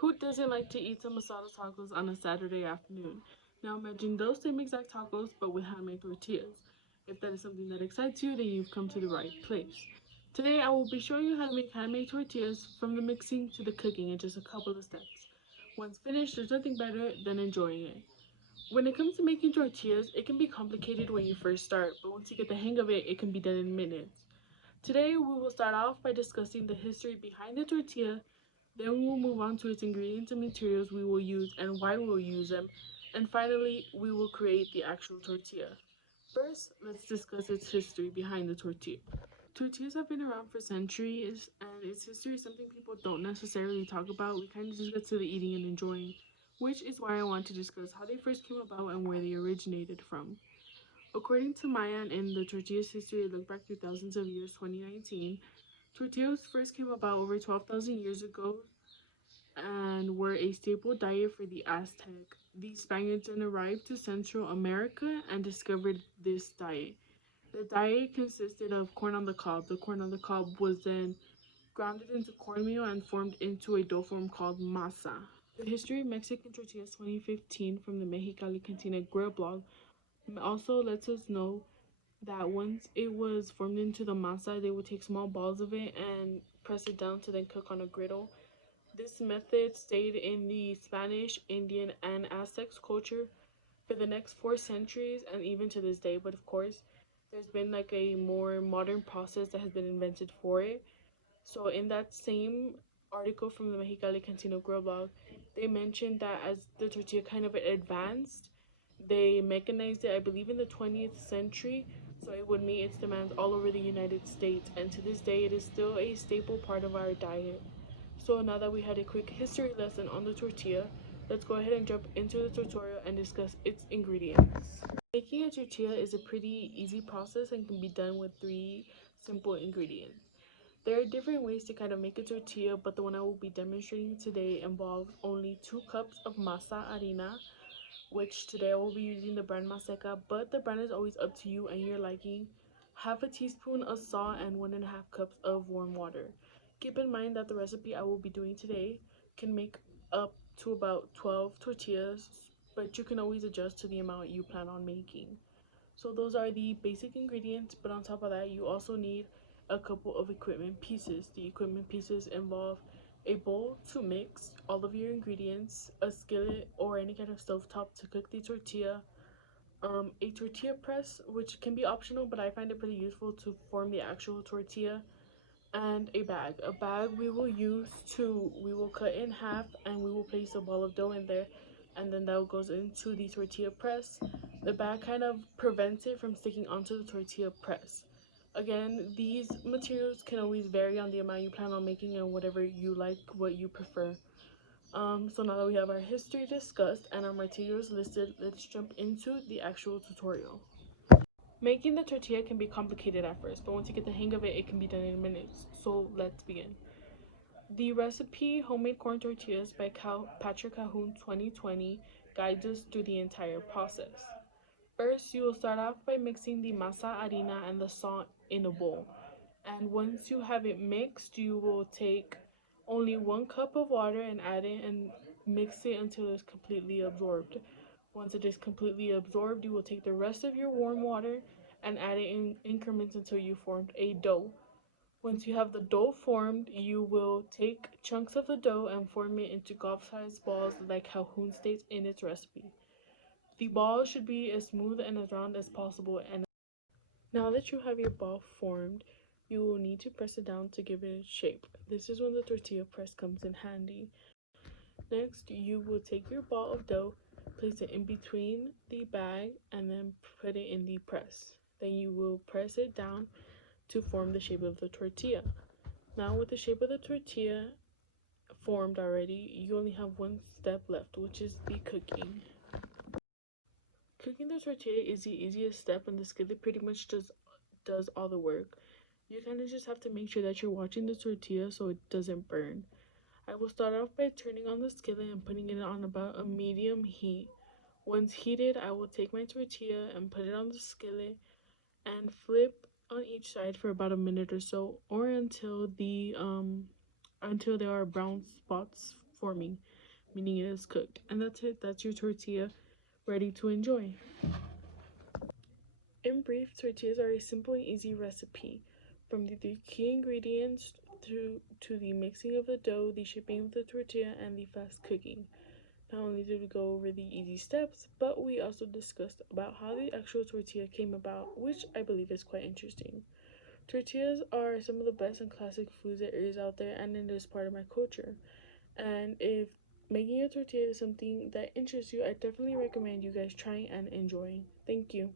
Who doesn't like to eat some asada tacos on a Saturday afternoon? Now imagine those same exact tacos but with handmade tortillas. If that is something that excites you, then you've come to the right place. Today I will be showing you how to make handmade tortillas from the mixing to the cooking in just a couple of steps. Once finished, there's nothing better than enjoying it. When it comes to making tortillas, it can be complicated when you first start, but once you get the hang of it, it can be done in minutes. Today we will start off by discussing the history behind the tortilla, then we will move on to its ingredients and materials we will use and why we will use them, and finally we will create the actual tortilla. First, let's discuss its history behind the tortilla. Tortillas have been around for centuries, and its history is something people don't necessarily talk about. We kind of just get to the eating and enjoying, which is why I want to discuss how they first came about and where they originated from. According to Mayan in the Tortilla's history, look back through thousands of years, 2019, tortillas first came about over 12,000 years ago and were a staple diet for the Aztec. These Spaniards then arrived to Central America and discovered this diet. The diet consisted of corn on the cob. The corn on the cob was then grounded into cornmeal and formed into a dough form called masa. The History of Mexican Tortillas 2015 from the Mexicali Cantina Grill blog also lets us know that once it was formed into the masa, they would take small balls of it and press it down to then cook on a griddle. This method stayed in the Spanish, Indian, and Aztec culture for the next 4 centuries and even to this day. But of course, there's been like a more modern process that has been invented for it. So in that same article from the Mexicali Cantino Grill blog, they mentioned that as the tortilla kind of advanced, they mechanized it, I believe, in the 20th century, so it would meet its demands all over the United States. And to this day, it is still a staple part of our diet. So now that we had a quick history lesson on the tortilla, let's go ahead and jump into the tutorial and discuss its ingredients. Making a tortilla is a pretty easy process and can be done with 3 simple ingredients. There are different ways to kind of make a tortilla, but the one I will be demonstrating today involves only 2 cups of masa harina, which today I will be using the brand Maseca, but the brand is always up to you and your liking. Half a teaspoon of salt and 1.5 cups of warm water. Keep in mind that the recipe I will be doing today can make up to about 12 tortillas, but you can always adjust to the amount you plan on making. So those are the basic ingredients, but on top of that, you also need a couple of equipment pieces. The equipment pieces involve a bowl to mix all of your ingredients, a skillet or any kind of stovetop to cook the tortilla, a tortilla press, which can be optional, but I find it pretty useful to form the actual tortilla, and a bag. A bag we will cut in half and we will place a ball of dough in there, and then that goes into the tortilla press. The bag kind of prevents it from sticking onto the tortilla press. Again, these materials can always vary on the amount you plan on making and whatever you like, what you prefer. So now that we have our history discussed and our materials listed, let's jump into the actual tutorial. Making the tortilla can be complicated at first, but once you get the hang of it, it can be done in minutes. So let's begin. The recipe Homemade Corn Tortillas by Patrick Calhoun 2020 guides us through the entire process. First, you will start off by mixing the masa harina and the salt in a bowl. And once you have it mixed, you will take only 1 cup of water and add it and mix it until it's completely absorbed. Once it is completely absorbed, you will take the rest of your warm water and add it in increments until you formed a dough. Once you have the dough formed, you will take chunks of the dough and form it into golf-sized balls like Calhoun states in its recipe. The ball should be as smooth and as round as possible, and now that you have your ball formed, you will need to press it down to give it a shape. This is when the tortilla press comes in handy. Next, you will take your ball of dough, place it in between the bag, and then put it in the press. Then you will press it down to form the shape of the tortilla. Now with the shape of the tortilla formed already, you only have one step left, which is the cooking. Cooking the tortilla is the easiest step, and the skillet pretty much does all the work. You kind of just have to make sure that you're watching the tortilla so it doesn't burn. I will start off by turning on the skillet and putting it on about a medium heat. Once heated, I will take my tortilla and put it on the skillet and flip on each side for about a minute or so, or until there are brown spots forming, meaning it is cooked. And that's it. That's your tortilla ready to enjoy. In brief, tortillas are a simple and easy recipe. From the 3 key ingredients through to the mixing of the dough, the shaping of the tortilla, and the fast cooking. Not only did we go over the easy steps, but we also discussed about how the actual tortilla came about, which I believe is quite interesting. Tortillas are some of the best and classic foods there is out there, and it is part of my culture. And if making a tortilla is something that interests you, I definitely recommend you guys trying and enjoying. Thank you.